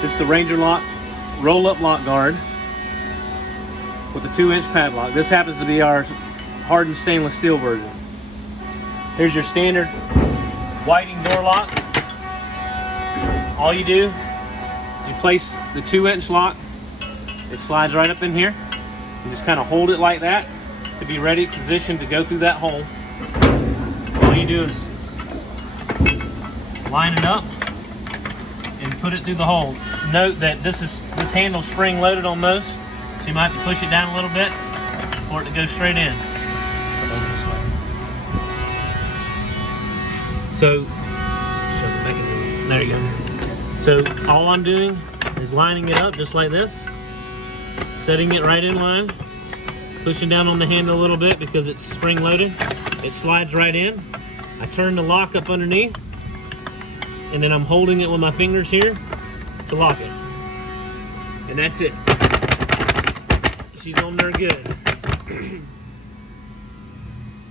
This is the Ranger lock, roll-up lock guard with a 2-inch padlock. This happens to be our hardened stainless steel version. Here's your standard whiting door lock. All you do is you place the 2-inch lock. It slides right up in here. You just kind of hold it like that to be ready, positioned to go through that hole. All you do is line it up and put it through the hole. Note that this handle's spring loaded on most, so you might have to push it down a little bit for it to go straight in. So, there you go. So all I'm doing is lining it up just like this, setting it right in line, pushing down on the handle a little bit because it's spring loaded. It slides right in. I turn the lock up underneath, and then I'm holding it with my fingers here to lock it. And that's it. She's on there good.